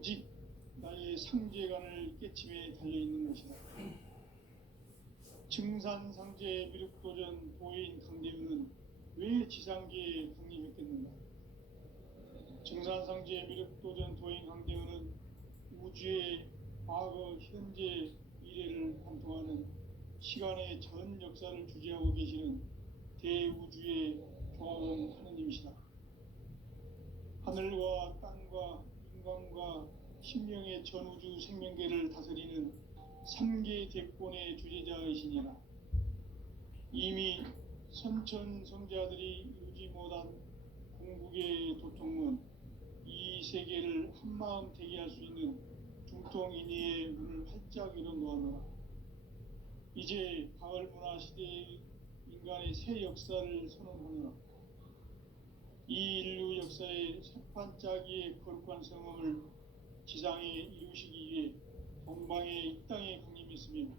오직 나의 상제간을 깨침에 달려있는 것이다. 증산상제 미륵도전 도인 강대우는 왜 지상계에 강림했겠는가? 증산상제 미륵도전 도인 강대우는 우주의 과거, 현재, 미래를 관통하는 시간의 전 역사를 주재하고 계시는 대우주의 조화봉 하느님이시다. 하늘과 땅과 인간과 신명의 전우주 생명계를 다스리는 3계 대권의 주재자이시니라. 이미 선천성자들이 이루지 못한 궁극의 도통은 이 세계를 한마음 되게 할 수 있는 중통인의의 문을 활짝 열어놓았노라. 이제 가을 문화 시대의 인간의 새 역사를 선언하노라. 이 인류 역사의 새판짜기의 거룩한 성험을 지상에 이루시기 위해 동방의 이 땅에 강림했으며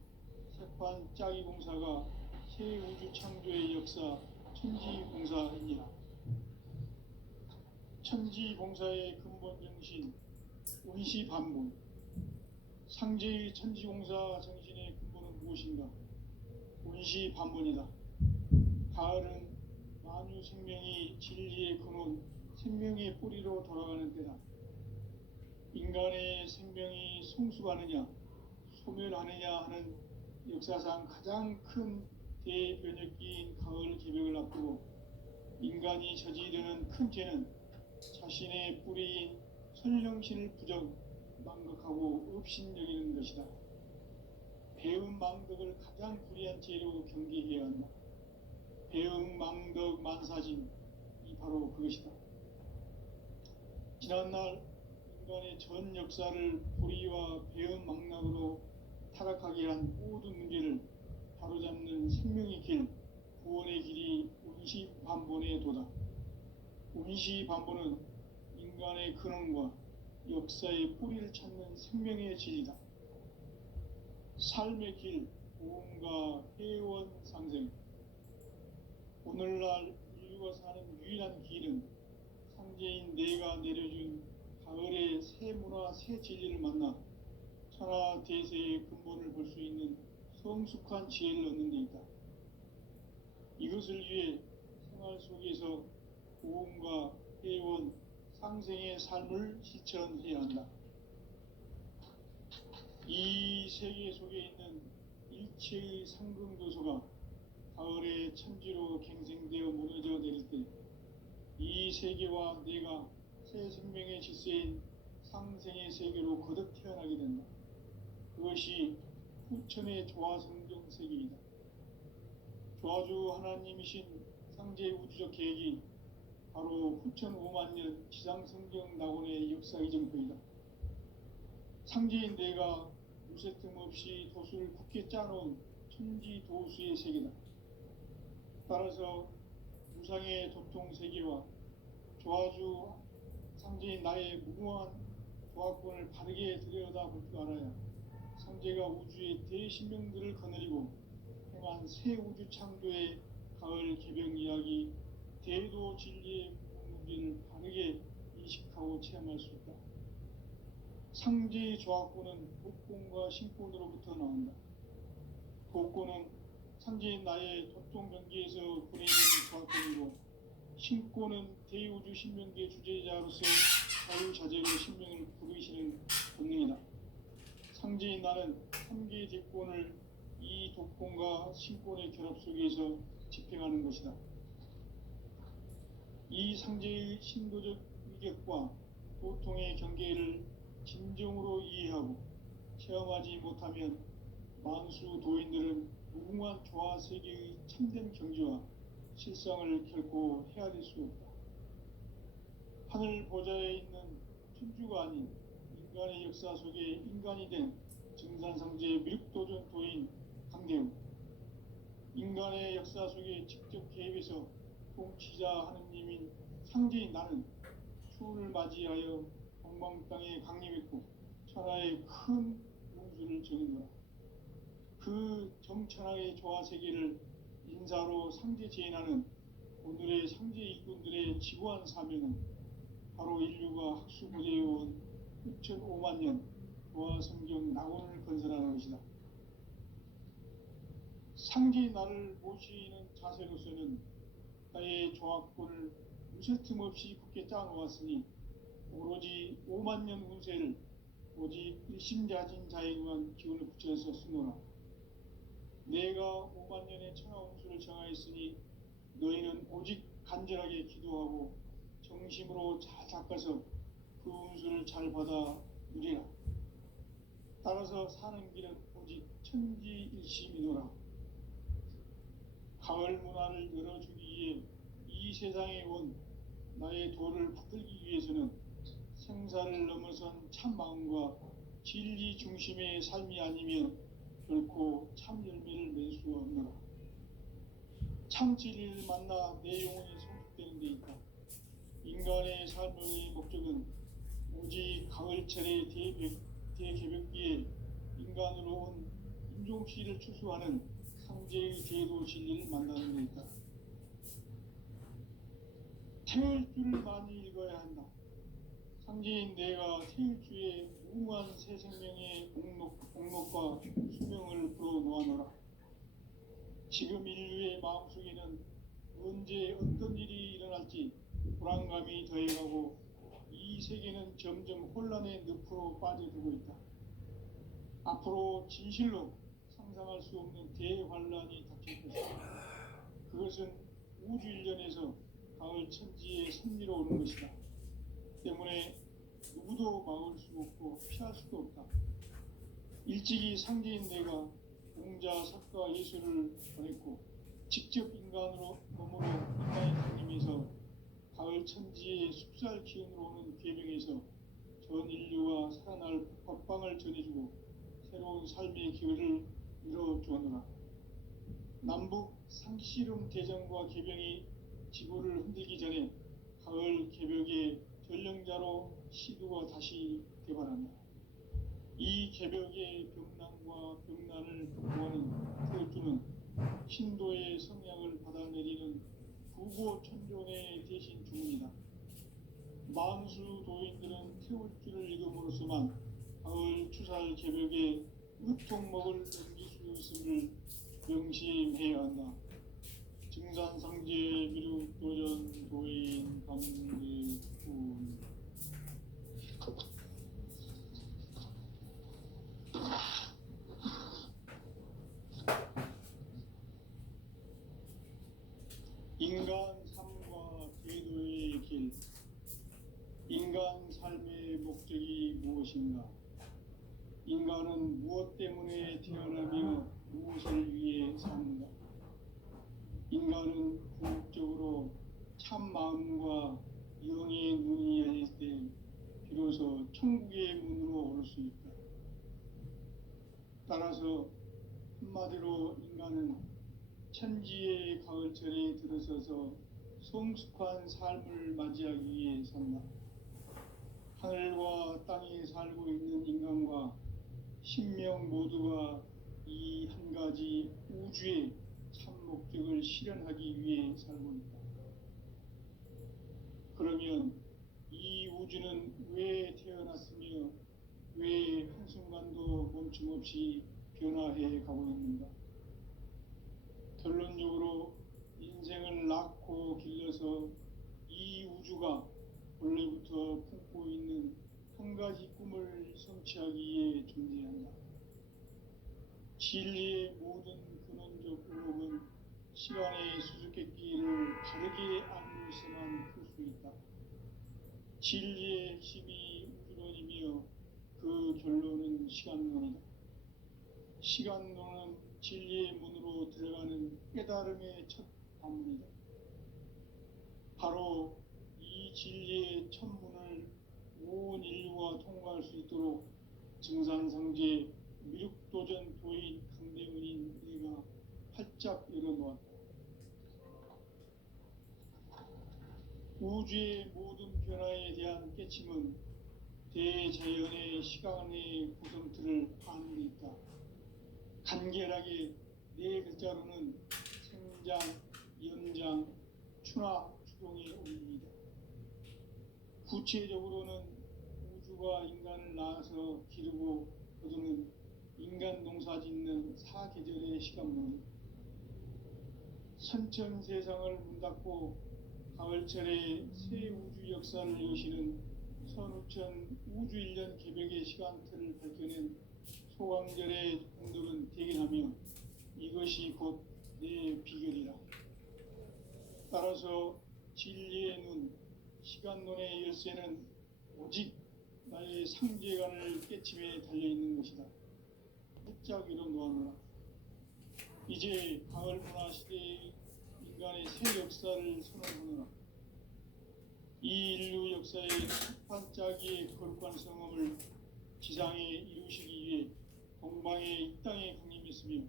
새판짜기 공사가 새 우주 창조의 역사 천지봉사입니다. 천지봉사의 근본 정신 운시반본. 상제의 천지공사 정신의 근본은 무엇인가? 운시반본이다. 가을은 만유 생명이 진리의 근원, 생명의 뿌리로 돌아가는 때다. 인간의 생명이 성숙하느냐, 소멸하느냐 하는 역사상 가장 큰 대변혁기인 가을 개벽을 앞두고 인간이 저지르는 큰 죄는 자신의 뿌리인 선령신을 부정, 망각하고 업신여기는 것이다. 배음 망덕을 가장 불의한 죄로 경계해야 한다. 배음 망덕 만사진이 바로 그것이다. 지난날 인간의 전 역사를 불의와 배음 망락으로 타락하게 한 모든 문제를 바로잡는 생명의 길, 구원의 길이 운시반본의 도다. 운시반본은 인간의 근원과 역사의 뿌리를 찾는 생명의 진리다. 삶의 길, 보험과 회원 상생. 오늘날 인류가 사는 유일한 길은 상제인 내가 내려준 가을의 새 문화, 새 진리를 만나 천하 대세의 근본을 볼 수 있는 성숙한 지혜를 얻는 데 있다. 이것을 위해 생활 속에서 보험과 회원, 상생의 삶을 실천해야 한다. 이 세계 속에 있는 일체의 상금도서가 가을의 천지로 갱생되어 무너져 내릴 때 이 세계와 내가 새 생명의 질서인 상생의 세계로 거듭 태어나게 된다. 그것이 후천의 조화성경 세계이다. 조화주 하나님이신 상제의 우주적 계획이 바로 후천 5만 년 지상성경 낙원의 역사 이정표이다. 상제인 내가 무쇠 틈 없이 도수를 굳게 짜놓은 천지 도수의 세계다. 따라서 무상의 도통 세계와 조화주 상제인 나의 무궁한 조화권을 바르게 들여다볼 줄 알아야 상제가 우주의 대신명들을 거느리고 행한 새 우주 창조의 가을 개벽 이야기, 대도 진리의 문제를 바르게 인식하고 체험할 수 있다. 상제의 조화권은 복권과 신권으로부터 나온다. 복권은 상제인 나의 도통 경계에서 보내는 조화권이고, 신권은 대우주 신명계 주제자로서 자유자재로 신명을 부르시는 본능이다. 상제인 나는 3개의 대권을 이 독권과 신권의 결합 속에서 집행하는 것이다. 이 상제의 신도적 위격과 도통의 경계를 진정으로 이해하고 체험하지 못하면 만수 도인들은 무궁한 조화 세계의 참된 경지와 실상을 결코 헤아릴 수 없다. 하늘 보좌에 있는 천주가 아닌 인간의 역사 속에 인간이 된 증산상제 미륵도전 도인 강대우. 인간의 역사 속에 직접 개입해서 통치자 하느님인 상제인 나는 추운을 맞이하여 동방 땅에 강림했고 천하의 큰 운수를 정했노라. 그 정천하의 조화 세계를 인사로 상제 재현하는 오늘의 상제 일꾼들의 지구한 사명은 바로 인류가 학수부대해온 6,500 5만 년 부화 성경 낙원을 건설하는 것이다. 상제의 나를 모시는 자세로서는 나의 조합권을 무쇠틈 없이 굳게 짜놓았으니 오로지 5만 년 운세를 오직 일심자진 자에게만 기운을 붙여서 쓰노라. 내가 5만 년의 천하 운수를 정하였으니 너희는 오직 간절하게 기도하고 정심으로 잘 닦아서 그 운수를 잘 받아 누리라. 따라서 사는 길은 오직 천지일심이노라. 가을 문화를 열어주기 위해 이 세상에 온 나의 도를 붙들기 위해서는 생사를 넘어선 참 마음과 진리 중심의 삶이 아니면 결코 참 열매를 맺을 수 없노라. 참 진리를 만나 내 영혼이 성숙되는 데 있다. 인간의 삶의 목적은 오직 가을철의 대개벽기에 인간으로 온 인종씨를 추수하는 상제의 제도 진리를 만나는 데 있다. 태일주를 많이 읽어야 한다. 상제인 내가 태일주의 무궁한 새 생명의 목록과 수명을 풀어놓아노라. 지금 인류의 마음속에는 언제 어떤 일이 일어날지 불안감이 더해가고 이 세계는 점점 혼란의 늪으로 빠져들고 있다. 앞으로 진실로 상상할 수 없는 대환란이 닥칠 것이다. 그것은 우주 일련에서 가을 천지의 섭리로 오는 것이다. 때문에 누구도 막을 수 없고 피할 수도 없다. 일찍이 상제인 내가 공자, 석가, 예술을 보냈고 직접 인간으로 몸으로 인간의 강림에서 가을 천지의 숲살 기운으로 오는 궤병에서 전 인류가 살아날 법방을 전해주고 새로운 삶의 기회를 열어주었노라. 남북 상씨름 대전과 개병이 지구를 흔들기 전에 가을 개벽의 전령자로 시두가 다시 개발한다. 이 개벽의 병난과 병난을 극복하는 태울주는 신도의 성향을 받아내리는 부고천존의 대신 주문이다. 만수 도인들은 태울주를 읽음으로써만 가을 추살 개벽에 으통목을 넘길 수 있음을 명심해야 한다. 증산상제 미륵도전 도인 감대군. 인간 삶과 제도의 길. 인간 삶의 목적이 무엇인가? 인간은 무엇 때문에 태어나며 무엇을 위해 사는가? 인간은 궁극적으로 참 마음과 영의 눈이 열릴 때 비로소 천국의 문으로 오를 수 있다. 따라서 한마디로 인간은 천지의 가을철에 들어서서 성숙한 삶을 맞이하기 위해 산다. 하늘과 땅에 살고 있는 인간과 신명 모두가 이 한 가지 우주의 참 목적을 실현하기 위해 살고 있다. 그러면 이 우주는 왜 태어났으며 왜 한순간도 멈춤없이 변화해 가고 있는가? 결론적으로 인생을 낳고 길러서 이 우주가 원래부터 품고 있는 한 가지 꿈을 성취하기 위해 존재한다. 진리의 모든 근원적 의혹은 시간의 수수께끼를 바르게 알고서만 풀 수 있다. 진리의 핵심이 우주론이며 그 결론은 시간론이다. 시간론은 진리의 문으로 들어가는 깨달음의 첫 관문이다. 바로 이 진리의 첫 문을 온 인류가 통과할 수 있도록 증산상제 미륵도전 도인 강대문인 내가 활짝 열어놓았다. 우주의 모든 변화에 대한 깨침은 대자연의 시간의 구성틀을 파는 데 있다. 간결하게 네 글자로는 생장, 연장, 추나 추동의 원리이다. 구체적으로는 하나님과 인간을 낳아서 기르고 거두는 인간 농사 짓는 사계절의 시간머리, 선천 세상을 문 닫고 가을철에 새 우주 역사를 여시는 선우천 우주일년 개벽의 시간틀을 밝혀낸 소강절의 공덕은 대견하며 이것이 곧 내 비결이라. 따라서 진리의 눈, 시간론의 열쇠는 오직 나의 상제관을 깨침에 달려있는 것이다. 묵자기로 놓아노라. 이제 가을 문화 시대의 인간의 새 역사를 선언하노라. 이 인류 역사의 반짝이의 거룩한 성험을 지상에 이루시기 위해 동방에 이 땅에 강림했으며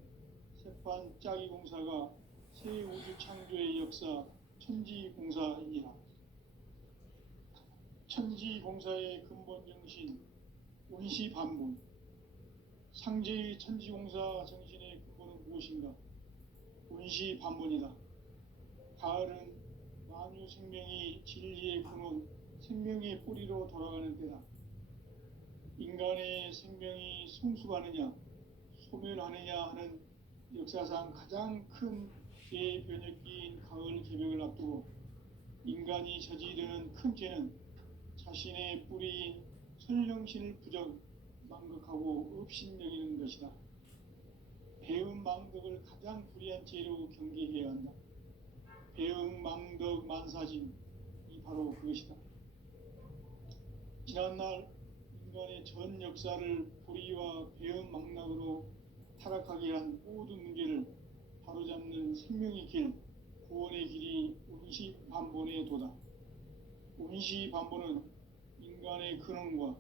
세판짜기 공사가 새 우주 창조의 역사 천지공사이니라. 천지공사의 근본 정신 운시반본. 상제의 천지공사 정신의 근본은 무엇인가? 운시반본이다. 가을은 만유 생명이 진리의 근원, 생명의 뿌리로 돌아가는 때다. 인간의 생명이 성숙하느냐, 소멸하느냐 하는 역사상 가장 큰 대변혁기인 가을 개벽을 앞두고 인간이 저지르는 큰 죄는 자신의 뿌리인 설령신을 부정, 망극하고 업신여기는 것이다. 배음 망덕을 가장 불의한 죄로 경계해야 한다. 배음 망덕 만사진이 바로 그것이다. 지난날 인간의 전 역사를 불의와 배음 망락으로 타락하게 한 모든 문제를 바로잡는 생명의 길, 구원의 길이 운시반본의 도다. 운시반본은 인간의 근원과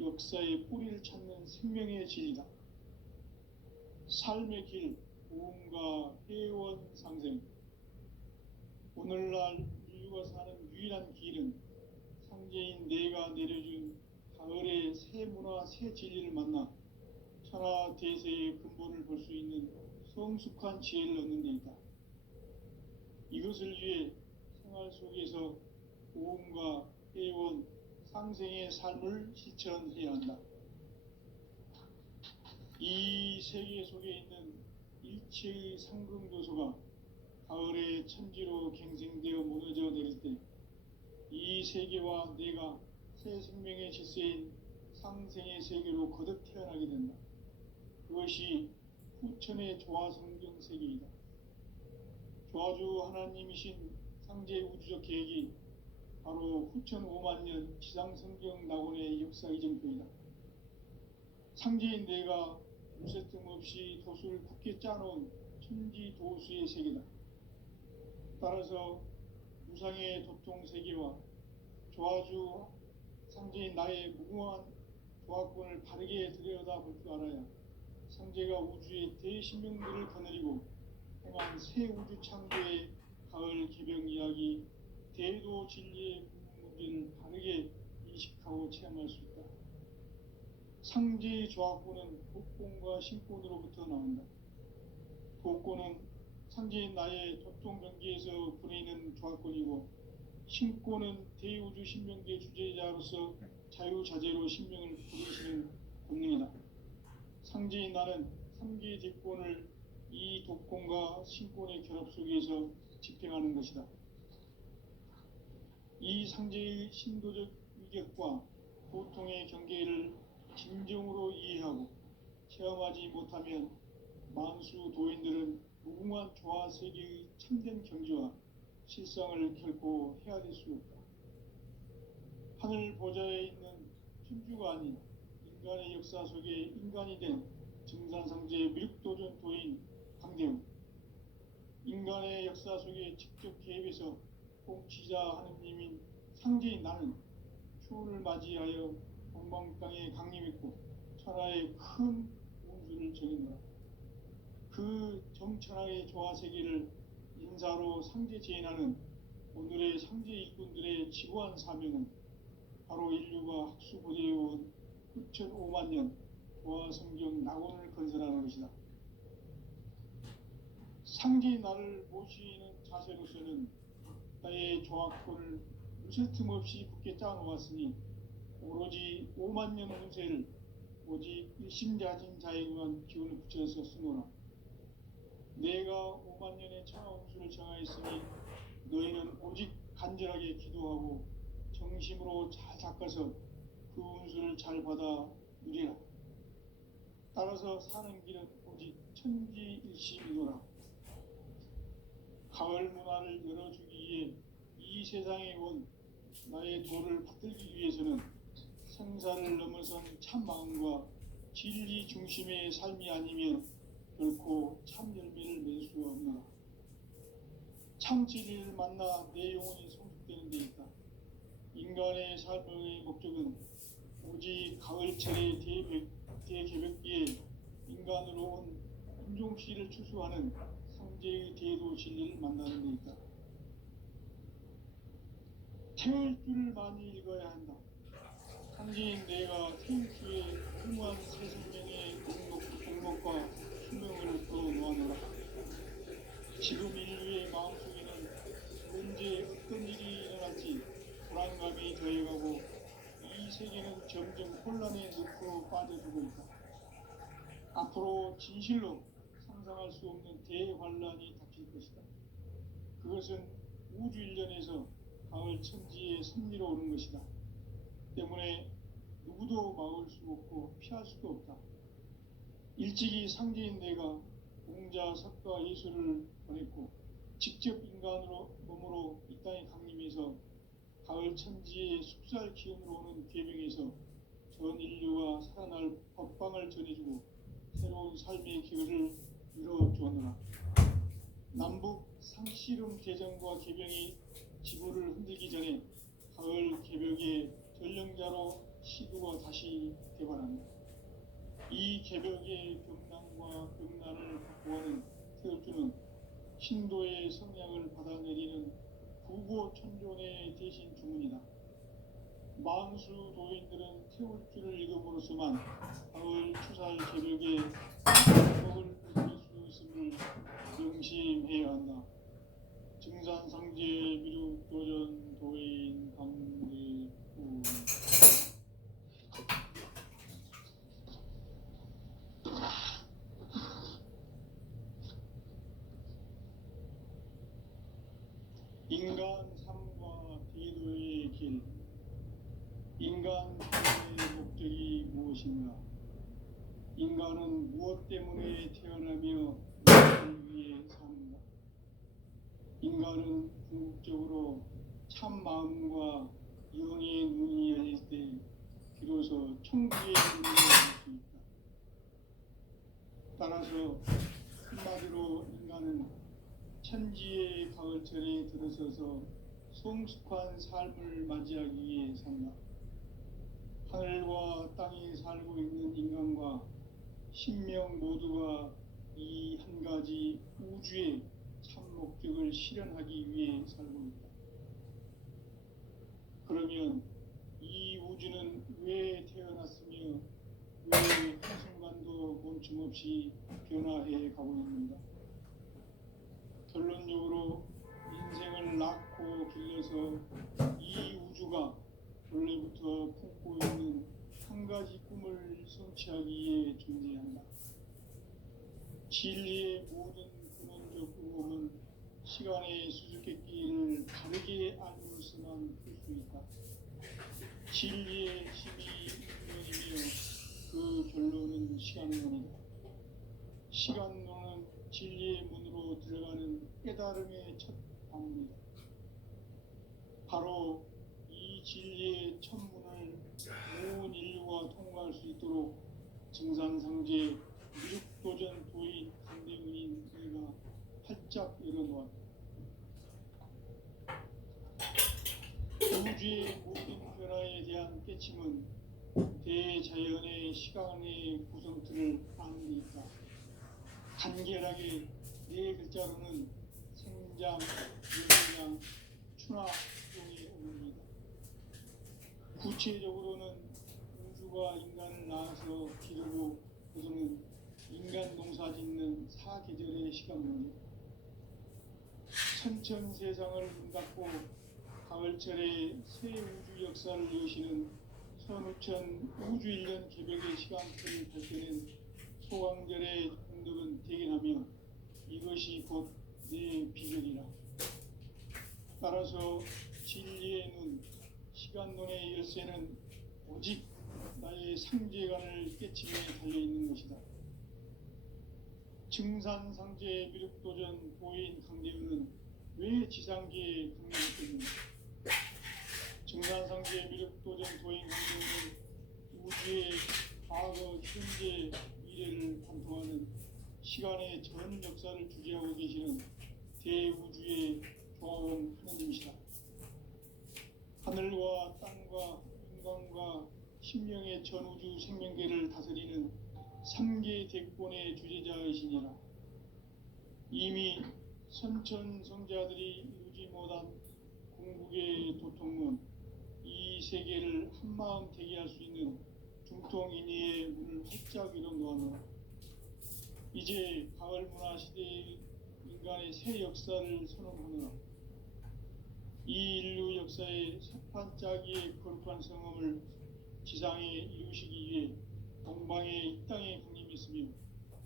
역사의 뿌리를 찾는 생명의 진리다. 삶의 길, 고음과 회원 상생. 오늘날 인류가 사는 유일한 길은 상제인 내가 내려준 가을의 새 문화, 새 진리를 만나 천하 대세의 근본을 볼 수 있는 성숙한 지혜를 얻는 데 있다. 이것을 위해 생활 속에서 고음과 회원, 상생의 삶을 실천해야 한다. 이 세계 속에 있는 일체의 상승조소가 가을의 천지로 갱생되어 무너져 내릴 때 이 세계와 내가 새 생명의 질서인 상생의 세계로 거듭 태어나게 된다. 그것이 후천의 조화성경 세계이다. 조화주 하나님이신 상제 우주적 계획이 바로 후천 5만년 지상성경 낙원의 역사 이정표이다. 상제인 내가 무쇠뜸 없이 도수를 굳게 짜놓은 천지도수의 세계다. 따라서 무상의 도통세계와 조화주 상제인 나의 무궁한 조화권을 바르게 들여다볼 줄 알아야 상제가 우주의 대신명들을 거느리고 행한 새 우주 창조의 가을 개벽 이야기, 대도 진리의 문제를 바르게 인식하고 체험할 수 있다. 상제의 조화권은 독권과 신권으로부터 나온다. 독권은 상제인 나의 도통 경계에서 부리는 조화권이고, 신권은 대우주 신명계 주제자로서 자유자재로 신명을 부리시는 권능이다. 상제인 나는 3개의 대권을 이 독권과 신권의 결합 속에서 집행하는 것이다. 이 상제의 신도적 위격과 고통의 경계를 진정으로 이해하고 체험하지 못하면 만수 도인들은 무궁한 조화세계의 참된 경지와 실상을 결코 헤아릴 수 없다. 하늘 보좌에 있는 천주가 아닌 인간의 역사 속에 인간이 된 증산상제의 밀육도전 도인 강대웅, 인간의 역사 속에 직접 개입해서 통치자 하느님인 상제인 나는 추운을 맞이하여 동방 땅에 강림했고 천하의 큰 운수를 정했노라. 그 정천하의 조화세계를 인사로 상제 제인하는 오늘의 상제 일꾼들의 지구한 사명은 바로 인류가 학수고대해온 후천 5만년 조화성경 낙원을 건설하는 것이다. 상제의 나를 모시는 자세로서는 나의 조화권을 무쇠 틈 없이 굳게 짜놓았으니 오로지 5만 년 운세를 오직 일심자진 자에게만 기운을 붙여서 쓰노라. 내가 5만 년의 천하 운수를 정하였으니 너희는 오직 간절하게 기도하고 정심으로 잘 닦아서 그 운수를 잘 받아 누리라. 따라서 사는 길은 오직 천지일심이노라. 가을 문화를 열어주기 위해 이 세상에 온 나의 도를 받들기 위해서는 생사를 넘어선 참 마음과 진리 중심의 삶이 아니면 결코 참 열매를 맺을 수 없노라. 참 진리를 만나 내 영혼이 성숙되는 데 있다. 인간의 삶의 목적은 오직 가을철의 대개벽기에 인간으로 온 인종씨를 추수하는 상제의 대도 진리를 만나는 데 있다. 태울 줄을 많이 읽어야 한다. 상제인 내가 태울 주에 훌륭한 새 생명의 공목과 수명을 풀어놓아노라. 지금 인류의 마음속에는 언제 어떤 일이 일어날지 불안감이 더해가고 이 세계는 점점 혼란의 늪으로 빠져들고 있다. 앞으로 진실로 상상할 수 없는 대환란이 닥칠 것이다. 그것은 우주 일련에서 가을 천지의 섭리로 오는 것이다. 때문에 누구도 막을 수 없고 피할 수도 없다. 일찍이 상제인 내가 공자, 석가, 예수를 보냈고 직접 인간으로 몸으로 이 땅에 강림해서 가을 천지의 숲살 기운으로 오는 계명에서 전 인류가 살아날 법방을 전해주고 새로운 삶의 기회를 이뤄주었노라. 남북 상씨름 대전과 개병이 지구를 흔들기 전에 가을 개벽의 전령자로 시두가 다시 개발한다. 이 개벽의 병난과 병난을 극복하는 태울주는 신도의 성향을 받아내리는 구고천존의 대신 주문이다. 만수 도인들은 태울주를 읽음으로써만 가을 추살 개벽의 행복을 얻을 수 있음을 명심해야 한다. 증산상제 미륵도전 도인 강대구. 인간 삶과 대도의 길. 인간 삶의 목적이 무엇인가? 인간은 무엇 때문에 태어나며 무엇을 위해 사는가? 인간은 궁극적으로 참 마음과 영의 눈이 열릴 때 비로소 천국의 문을 열 수 있다. 따라서 한마디로 인간은 천지의 가을철에 들어서서 성숙한 삶을 맞이하기 위해 산다. 하늘과 땅에 살고 있는 인간과 신명 모두가 이 한 가지 우주의 참 목적을 실현하기 위해 살고 있다. 그러면 이 우주는 왜 태어났으며 왜 한순간도 멈춤없이 변화해 가고 있는가? 결론적으로 인생을 낳고 길러서 이 우주가 원래부터 품고 있는 한 가지 꿈을 성취하기 위해 존재한다. 진리의 모든 근원적 의혹은 시간의 수수께끼를 다르게 알고서만 풀 수 있다. 진리의 힘이 근원이며 그 결론은 시간론이다. 시간론은 진리의 문으로 들어가는 깨달음의 첫 방문이다. 바로 이 진리의 첫 문을 온 인류가 통과할 수 있도록 증산상제 미륵도전 도인 강대문인 내가 활짝 열어놓았다. 우주의 모든 변화에 대한 깨침은 대자연의 시간의 구성틀을 아는 데 있다. 간결하게 네 글자로는 생장, 영장, 추나 등의 의미이다. 구체적으로는 우주가 인간을 낳아서 기르고 그들은 인간 농사 짓는 사계절의 시간론이다. 천천 세상을 문닫고 가을철에 새 우주 역사를 여시는 선우천 우주 1년 개벽의 시간표를 볼 때는 소강절의 공덕은 대견하며 이것이 곧 내 비결이라. 따라서 진리의 눈, 시간론의 열쇠는 오직 나의 상제관을 깨침에 달려있는 것이다. 증산상제 미륵도전 도인 강대우는 왜 지상계에 강력했는가? 증산상제 미륵도전 도인 강대우는 우주의 과거, 현재, 미래를 관통하는 시간의 전 역사를 주재하고 계시는 대우주의 조화원 하느님이시다. 하늘과 땅과 인간과 신명의 전우주 생명계를 다스리는 3계 대권의 주재자이시니라. 이미 선천성자들이 이루지 못한 궁극의 도통문, 이 세계를 한마음 되게 할 수 있는 중통인의의 문을 활짝 열어놓았노라. 이제 가을 문화 시대의 인간의 새 역사를 선언하노라. 이 인류 역사의 새판짜기의 거룩한 성험을 지상에 이루시기 위해 동방에 이 땅에 강림했으며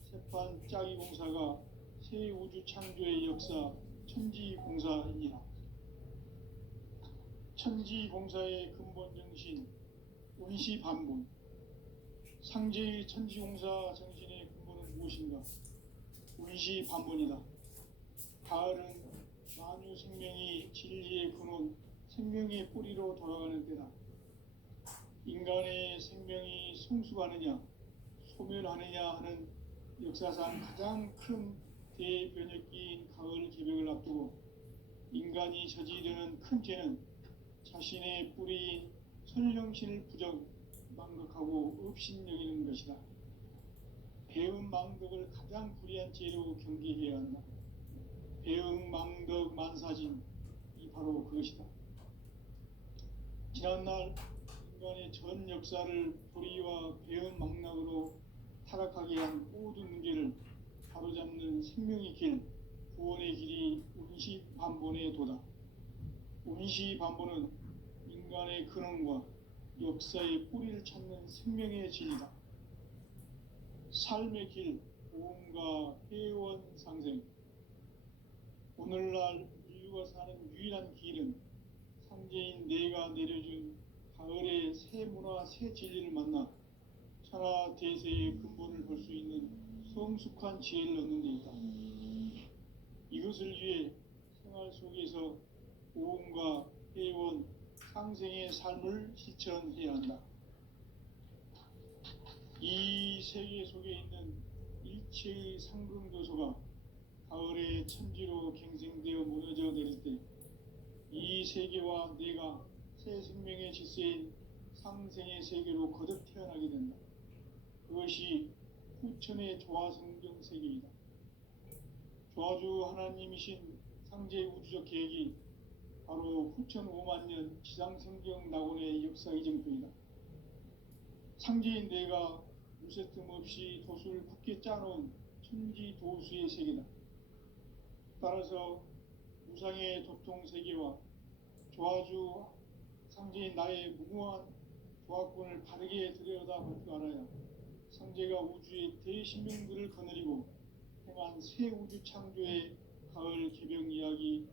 새판짜기 공사가 새 우주 창조의 역사 천지공사이니라. 천지공사의 근본 정신 운시반본. 상제의 천지공사 정신의 근본은 무엇인가? 운시반본이다. 가을은 만유 생명이 진리의 근원, 생명의 뿌리로 돌아가는 때다. 인간의 생명이 성숙하느냐, 소멸하느냐 하는 역사상 가장 큰 대변혁기인 가을 개벽을 앞두고 인간이 저지르는 큰 죄는 자신의 뿌리인 선령신을 부정, 망극하고 업신여기는 것이다. 배음 망덕을 가장 불의한 죄로 경계해야 한다. 배음 망덕 만사진, 이 바로 그것이다. 지난날 인간의 전 역사를 불의와 배음 망락으로 타락하게 한 모든 문제를 바로잡는 생명의 길, 구원의 길이 운시반본의 도다. 운시반본은 인간의 근원과 역사의 뿌리를 찾는 생명의 진리다. 삶의 길, 보험과 회원 상생. 오늘날 인류가 사는 유일한 길은 상제인 내가 내려준 가을의 새 문화, 새 진리를 만나 천하 대세의 근본을 볼 수 있는 성숙한 지혜를 얻는 데 있다. 이것을 위해 생활 속에서 보험과 회원, 상생의 삶을 실천해야 한다. 이 세계 속에 있는 일체의 상금도소가 가을의 천지로 갱생되어 무너져 내릴 때 이 세계와 내가 새 생명의 질서인 상생의 세계로 거듭 태어나게 된다. 그것이 후천의 조화성경 세계이다. 조화주 하나님이신 상제 우주적 계획이 바로 후천 5만 년 지상성경 낙원의 역사 이정표이다. 상제인 내가 무쇠 틈 없이 도수를 굳게 짜놓은 천지 도수의 세계다. 따라서 무상의 도통 세계와 조화주 상제인 나의 무궁한 조화권을 바르게 들여다볼 줄 알아야 상제가 우주의 대신명들을 거느리고 행한 새 우주 창조의 가을 개벽 이야기,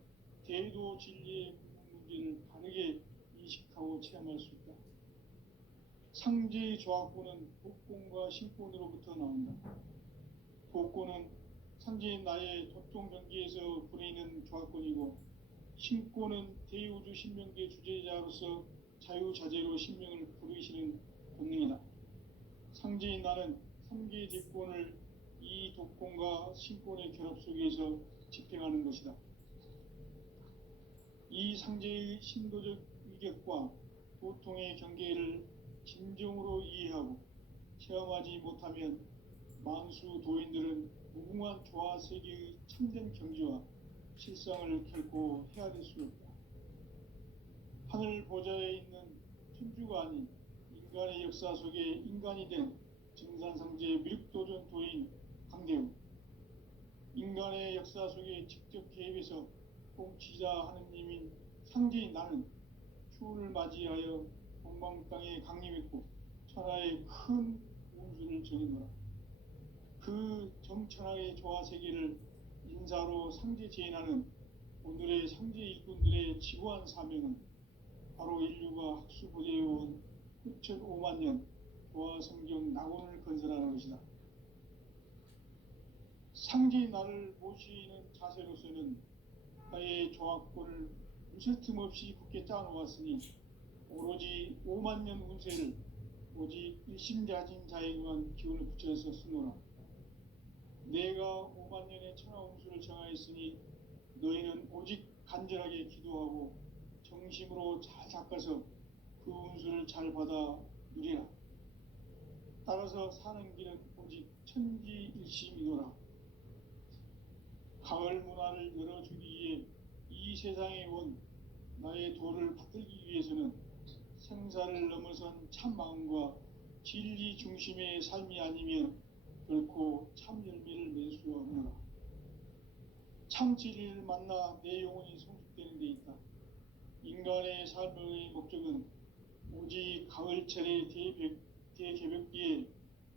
대도 진리의 문제를 바르게 인식하고 체험할 수 있다. 상제의 조화권은 복권과 신권으로부터 나온다. 복권은 상제인 나의 도통 경계에서 부리는 조화권이고, 신권은 대우주 신명계 주제자로서 자유자재로 신명을 부르시는 본능이다. 상제인 나는 3개 대권을 이 독권과 신권의 결합 속에서 집행하는 것이다. 이 상제의 신도적 위격과 도통의 경계를 진정으로 이해하고 체험하지 못하면 만수 도인들은 무궁한 조화 세계의 참된 경지와 실상을 결코 헤아릴 수 없다. 하늘 보좌에 있는 천주가 아닌 인간의 역사 속에 인간이 된 증산상제 미륵도전 도인 강대우. 인간의 역사 속에 직접 개입해서 공치자 하느님인 상제인 나는 추운을 맞이하여 동방 땅에 강림했고 천하의 큰 운수를 정해노라. 그 정천하의 조화 세계를 인사로 상제 제인하는 오늘의 상제 일꾼들의 지구한 사명은 바로 인류가 학수고대해온 6,5만 년 조화 성경 낙원을 건설하는 것이다. 상제의 나를 모시는 자세로서는 나의 조합권을 무쇠틈 없이 굳게 짜놓았으니 오로지 5만 년 운세를 오직 일심자진 자에게만 기운을 붙여서 쓰노라. 내가 5만 년의 천하 운수를 정하였으니 너희는 오직 간절하게 기도하고 정심으로 잘 닦아서 그 운수를 잘 받아 누리라. 따라서 사는 길은 오직 천지일심이노라. 가을 문화를 열어주기 위해 이 세상에 온 나의 도를 받들기 위해서는 생사를 넘어선 참 마음과 진리 중심의 삶이 아니면 결코 참 열매를 맺을 수 없노라. 참 진리를 만나 내 영혼이 성숙되는 데 있다. 인간의 삶의 목적은 오직 가을철의 대개벽기에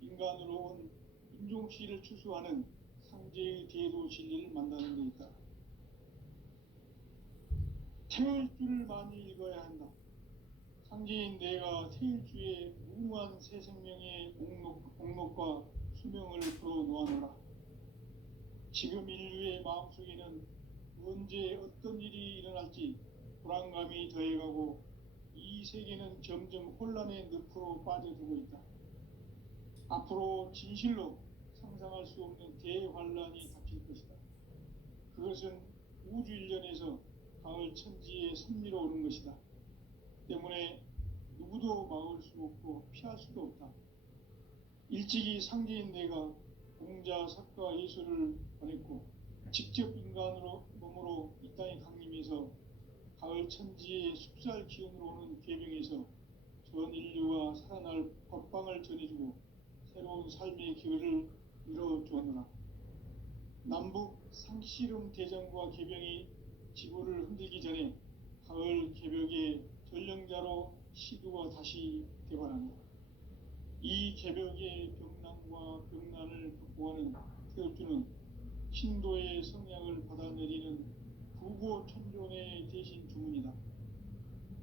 인간으로 온 인종씨를 추수하는 상제의 대도 진리를 만나는 데 있다. 태일주를 많이 읽어야 한다. 상제인 내가 태일주의 무궁한 새 생명의 옥록과 수명을 풀어놓아노라. 지금 인류의 마음속에는 언제 어떤 일이 일어날지 불안감이 더해가고 이 세계는 점점 혼란의 늪으로 빠져들고 있다. 앞으로 진실로 상상할 수 없는 대환란이 닥칠 것이다. 그것은 우주 일련에서 가을 천지에 섭리로 오는 것이다. 때문에 누구도 막을 수 없고 피할 수도 없다. 일찍이 상제인 내가 공자, 석가, 예수를 보냈고 직접 인간으로 몸으로 이 땅에 강림해서 가을 천지의 숲살 기운으로 오는 계명에서 전 인류와 살아날 법방을 전해주고 새로운 삶의 기회를 이뤄주었노라. 남북 상씨름 대전과 개병이 지구를 흔들기 전에 가을 개벽의 전령자로 시두가 다시 개발한다. 이 개벽의 병난과 병난을 극복하는 태울주는 신도의 성향을 받아내리는 부고천존의 대신 주문이다.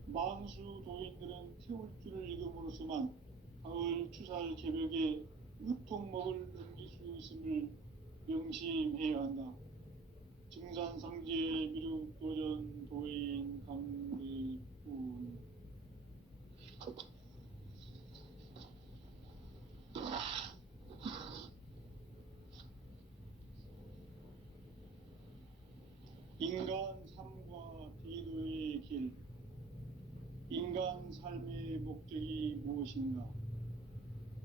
만수 도인들은 태울주를 읽음으로써만 가을 추살 개벽에 으통먹을 넘길 수 있음을 명심해야 한다. 증산상제 미륵도전 도인 강대군. 인간 삶과 대도의 길. 인간 삶의 목적이 무엇인가?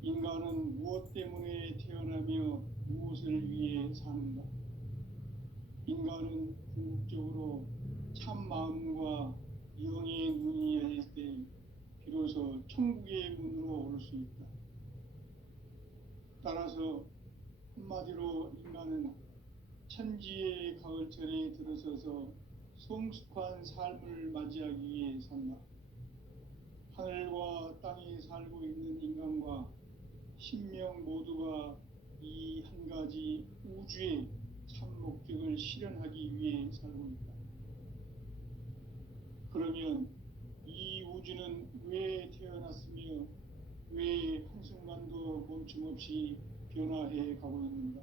인간은 무엇 때문에 태어나며 무엇을 위해 사는가? 인간은 궁극적으로 참 마음과 영의 눈이 열릴 때 비로소 천국의 문으로 올 수 있다. 따라서 한마디로 인간은 천지의 가을철에 들어서서 성숙한 삶을 맞이하기 위해 산다. 하늘과 땅에 살고 있는 인간과 신명 모두가 이 한 가지 우주의 참 목적을 실현하기 위해 살고 있다. 그러면 이 우주는 왜 태어났으며 왜 한순간도 멈춤없이 변화해 가고 있는가?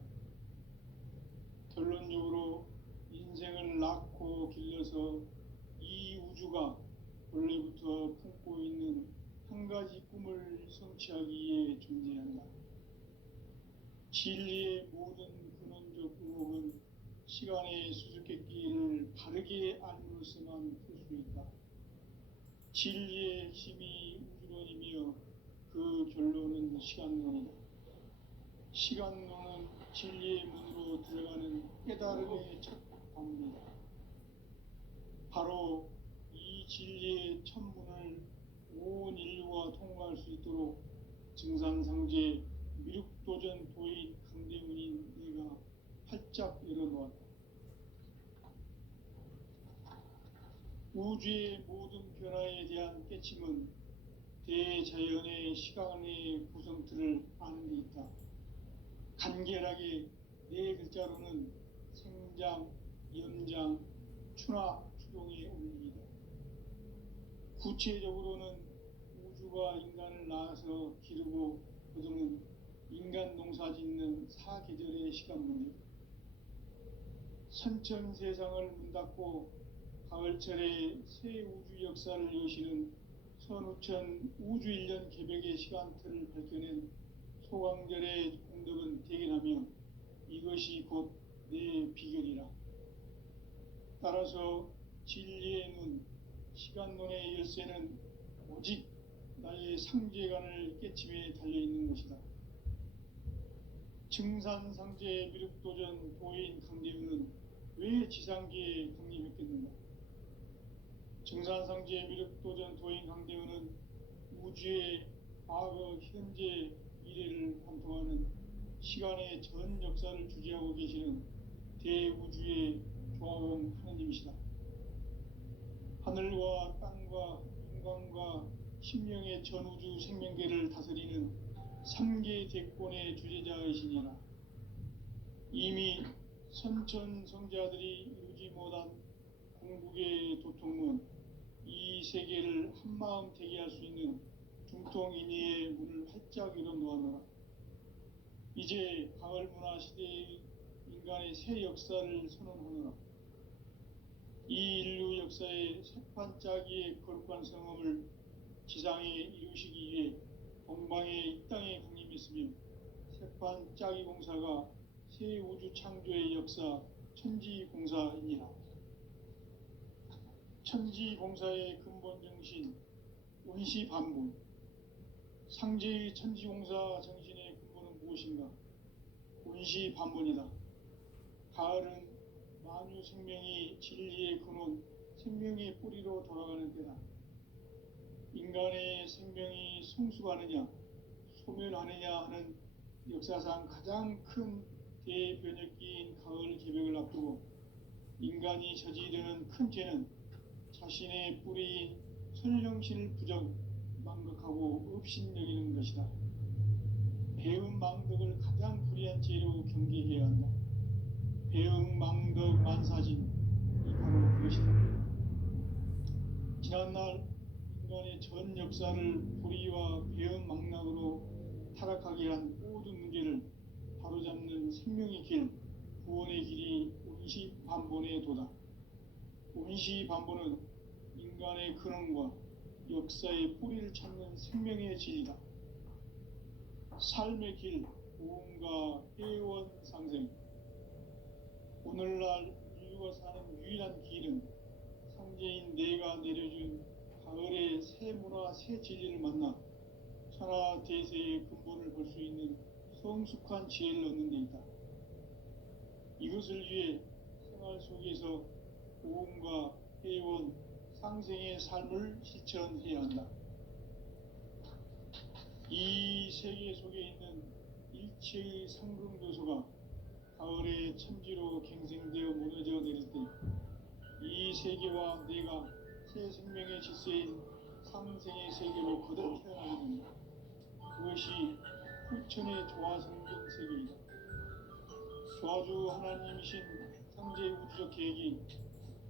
결론적으로 인생을 낳고 길러서 이 우주가 원래부터 품고 있는 한 가지 꿈을 성취하기 위해 존재한다. 진리의 모든 근원적 의혹은 시간의 수수께끼를 바르게 알므로써만 풀 수 있다. 진리의 핵심이 우주론이며 그 결론은 시간론이다. 시간론은 진리의 문으로 들어가는 깨달음의 첫 방문이다. 바로 이 진리의 천문을 온 인류가 통과할 수 있도록 증산상제 미륵도전 도인 강대문인 내가 활짝 열어놓았다. 우주의 모든 변화에 대한 깨침은 대자연의 시간의 구성틀을 아는 데 있다. 간결하게 네 글자로는 생장, 연장, 추나 추동의 원리이다. 구체적으로는 우주가 인간을 낳아서 기르고 거두는 인간 농사 짓는 사계절의 시간문이다. 선천 세상을 문 닫고 가을철에 새 우주 역사를 여시는 선우천 우주 1년 개벽의 시간틀을 밝혀낸 소강절의 공덕은 대견하며 이것이 곧 내 비결이라. 따라서 진리의 눈, 시간론의 열쇠는 오직 나의 상제관을 깨침에 달려있는 것이다. 증산상제 미륵도전 도인 강대우는 왜 지상계에 강림했겠는가? 증산상제 미륵도전 도인 강대우는 우주의 과거, 현재, 미래를 관통하는 시간의 전 역사를 주재하고 계시는 대우주의 조화원 하느님이시다. 하늘과 땅과 인간과 심령의 전우주 생명계를 다스리는 3계 대권의 주제자이시니라. 이미 선천성자들이 이루지 못한 궁극의 도통은 이 세계를 한마음 되게 할 수 있는 중통인의의 문을 활짝 열어 놓아노라. 이제 가을 문화 시대의 인간의 새 역사를 선언하노라. 이 인류 역사의 새판짜기의 거룩한 성험을 지상에 이루시기 위해 동방의 이 땅에 강림했으며 새판짜기 공사가 새 우주 창조의 역사 천지공사이니라. 천지공사의 근본 정신 원시반분. 상제의 천지공사 정신의 근본은 무엇인가? 원시반분이다. 가을은 만유 생명이 진리의 근원, 생명의 뿌리로 돌아가는 때다. 인간의 생명이 성숙하느냐, 소멸하느냐 하는 역사상 가장 큰 대변혁기인 가을 개벽을 앞두고 인간이 저지르는 큰 죄는 자신의 뿌리인 설령신을 부정, 망각하고 업신여기는 것이다. 배음 망덕을 가장 불의한 죄로 경계해야 한다. 배음 망덕 만사진, 이 바로 그것이다. 지난날 인간의 전 역사를 불의와 배음 망락으로 타락하게 한 모든 문제를 바로잡는 생명의 길, 구원의 길이 원시반본의 도다. 원시반본은 인간의 근원과 역사의 뿌리를 찾는 생명의 진리다. 삶의 길, 고음과 회원 상생. 오늘날 인류가 사는 유일한 길은 상제인 내가 내려준 가을의 새 문화, 새 진리를 만나 천하 대세의 근본을 볼 수 있는 성숙한 지혜를 얻는 데 있다. 이것을 위해 생활 속에서 고음과 회원, 상생의 삶을 실천해야 한다. 이 세계 속에 있는 일체의 상금교소가 가을의 천지로 갱생되어 무너져 내릴 때 이 세계와 내가 새 생명의 질서인 상생의 세계로 거듭 태어나게 된다. 그것이 후천의 조화성경 세계이다. 조화주 하나님이신 상제의 우주적 계획이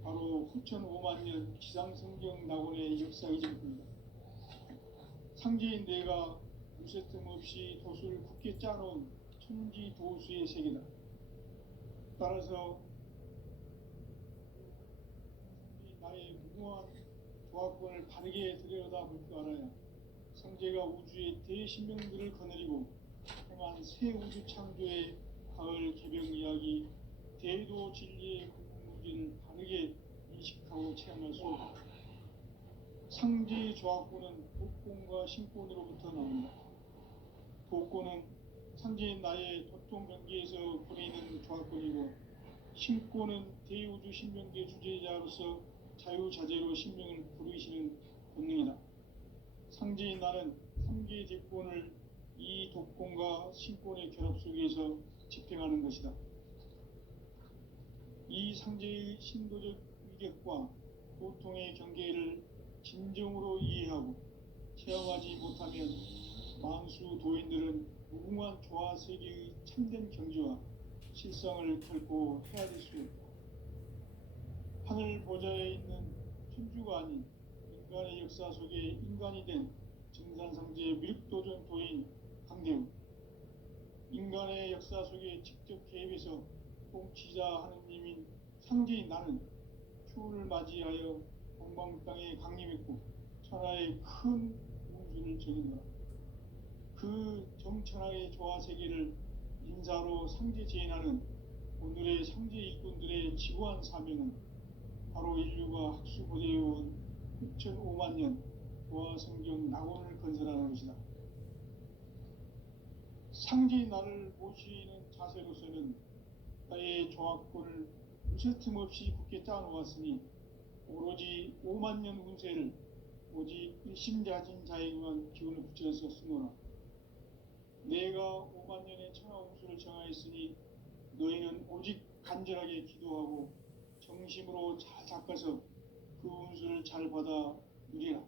바로 후천 5만 년 지상성경 낙원의 역사이실 뿐이다. 상제인 내가 무쇠 틈 없이 도수를 굳게 짜놓은 천지 도수의 세계다. 따라서 나의 무모한 조합권을 바르게 들여다볼 줄 알아야 상제가 우주의 대신명들을 거느리고 행한 새 우주 창조의 가을 개벽 이야기, 대도 진리의 궁극문제를 바르게 인식하고 체험할 수 있다. 상제의 조합권은 독권과 신권으로부터 나온다. 독권은 상제인 나의 도통 경계에서 보내는 조합권이고, 신권은 대우주 신명계 주제자로서 자유자재로 신명을 부르시는 본능이다. 상제인 나는 3개 대권을 이 독권과 신권의 결합 속에서 집행하는 것이다. 이 상제의 신도적 위격과 고통의 경계를 진정으로 이해하고 체험하지 못하면 만수 도인들은 무궁한 조화 세계의 참된 경지와 실상을 결코 헤아릴 수 없다. 하늘 보좌에 있는 천주가 아닌 인간의 역사 속에 인간이 된 증산상제 미륵도전 도인 강대우, 인간의 역사 속에 직접 개입해서 통치자 하느님인 상제인 나는 추운을 맞이하여 동방 땅에 강림했고 천하의 큰 운수를 전했노라. 그 정천하의 조화 세계를 인사로 상제 제인하는 오늘의 상제 일꾼들의 지구한 사명은 바로 인류가 학수고대해온 6,500만 년 조화 성경 낙원을 건설하는 것이다. 상제인 나를 모시는 자세로서는 나의 조화권을 무쇠틈 없이 굳게 짜놓았으니 오로지 5만 년 운세를 오직 일심자진 자에게만 기운을 붙여서 쓰노라. 내가 5만 년의 천하 운수를 정하였으니 너희는 오직 간절하게 기도하고 정심으로 잘 닦아서 그 운수를 잘 받아 누리라.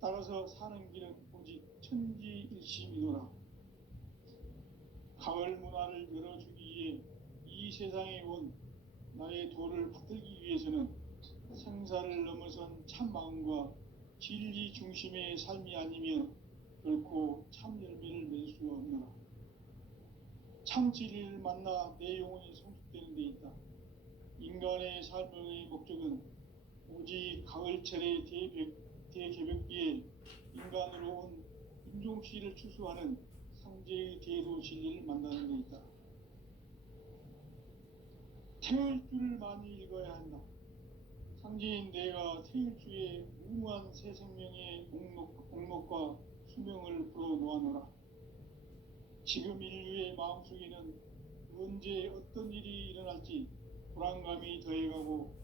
따라서 사는 길은 오직 천지일심이노라. 가을 문화를 열어주기 위해 이 세상에 온 나의 도를 받들기 위해서는 생사를 넘어선 참 마음과 진리 중심의 삶이 아니면 결코 참 열매를 맺을 수가 없노라. 참 진리를 만나 내 영혼이 성숙되는 데 있다. 인간의 삶의 목적은 오직 가을철의 대개벽기에 인간으로 온 인종씨를 추수하는 상제의 대도 진리를 만나는 데 있다. 태을 줄을 많이 읽어야 한다. 상제인 내가 태일주의 무궁한 새 생명의 목록과 수명을 풀어놓아노라. 지금 인류의 마음속에는 언제 어떤 일이 일어날지 불안감이 더해가고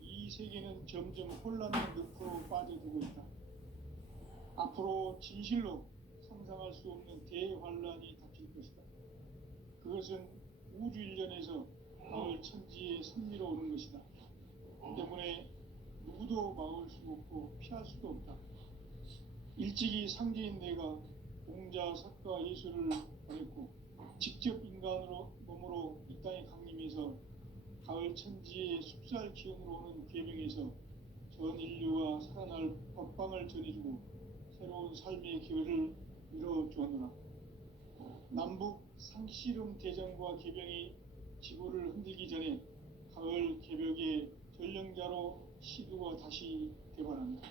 이 세계는 점점 혼란의 늪으로 빠져들고 있다. 앞으로 진실로 상상할 수 없는 대환란이 닥칠 것이다. 그것은 우주 일련에서 가을 천지의 섭리로 오는 것이다. 때문에 누구도 막을 수 없고 피할 수도 없다. 일찍이 상제인 내가 공자, 석가, 예수를 보냈고 직접 인간으로 몸으로 이 땅에 강림해서 가을 천지의 숲살 기운으로 오는 계명에서 전 인류가 살아날 법방을 전해주고 새로운 삶의 기회를 이뤄주었노라. 남북 상씨름 대전과 개병이 지구를 흔들기 전에 가을 개벽의 전령자로 시두가 다시 되관한다.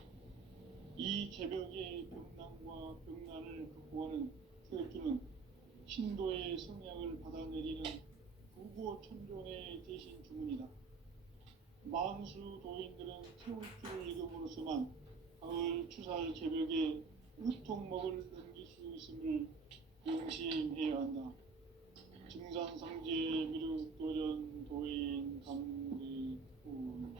이 개벽의 병난과 병난을 극복하는 태엽주는 신도의 성향을 받아내리는 부고천존의 대신 주문이다. 만수 도인들은 태울주를 읽음으로써만 가을 추살 개벽에 으통먹을 넘길 수 있음을 명심해야 한다. 증산상제 미륵도전 도인 감리군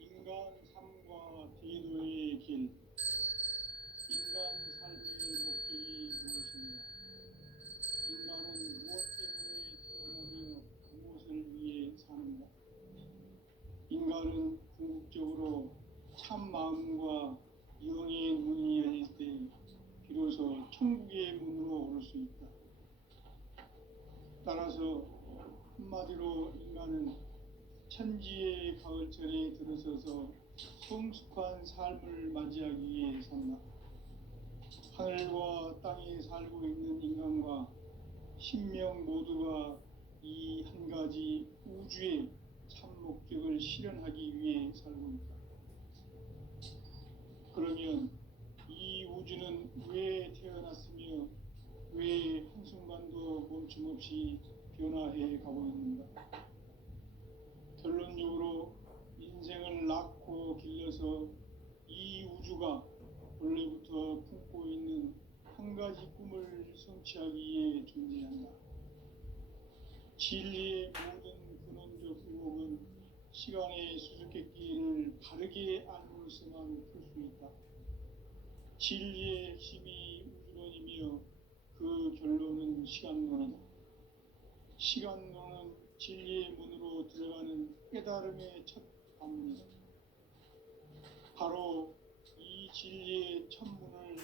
인간 삶과 대도의 길. 인간 삶의 목적이 무엇인가? 인간은 무엇 때문에 태어나며 무엇을 위해 사는가? 인간은 궁극적으로 참 마음과 영의 문이 열릴 때 비로소 천국의 문으로 오를 수 있다. 따라서 한마디로 인간은 천지의 가을철에 들어서서 성숙한 삶을 맞이하기 위해 산다. 하늘과 땅에 살고 있는 인간과 신명 모두가 이 한 가지 우주의 참 목적을 실현하기 위해 살고 있다. 그러면 이 우주는 왜 태어났으며 왜 한순간도 멈춤없이 변화해 가고 있는가? 결론적으로 인생을 낳고 길러서 이 우주가 원래부터 품고 있는 한 가지 꿈을 성취하기 위해 존재한다. 진리의 모든 근원적 의혹은 시간의 수수께끼를 바르게 알므로서만 풀 수 있다. 진리의 핵심이 우주론이며 그 그 결론은 시간론이다. 시간론은 진리의 문으로 들어가는 깨달음의 첫 관문이다. 바로 이 진리의 첫 문을